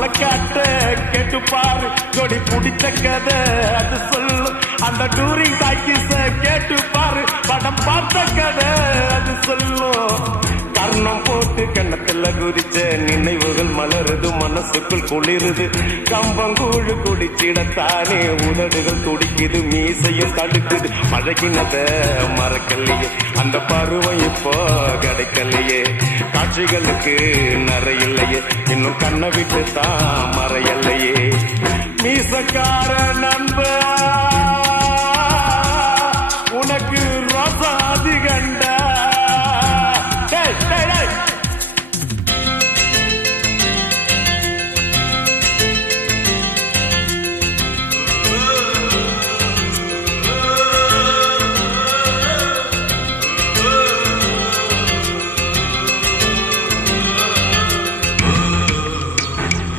மாப்பிள்ள காட்ட கேட்டு பாரு கொடி பிடிச்ச கதை அது சொல்லும் அந்த டூரிங் டாக்கிஸ கேட்டு பாரு படம் பார்த்த கதை அது சொல்லும் கர்ணம் போட்டு கண்ணத்துல குதிச்ச நினைவுகள் மலருது மனசுக்குள் குளிருது கம்பங்கூழு குடிச்சிடத்தானே உதடுகள் துடிக்குது மீசையும் தடுக்குது பழகினத மறக்கலையே அந்த பருவம் இப்போ கிடைக்கலையே காட்சிகளுக்கு நிறையில்லையே இன்னும் கண்ணை விட்டு தான் மறையலையே மீசக்கார நண்ப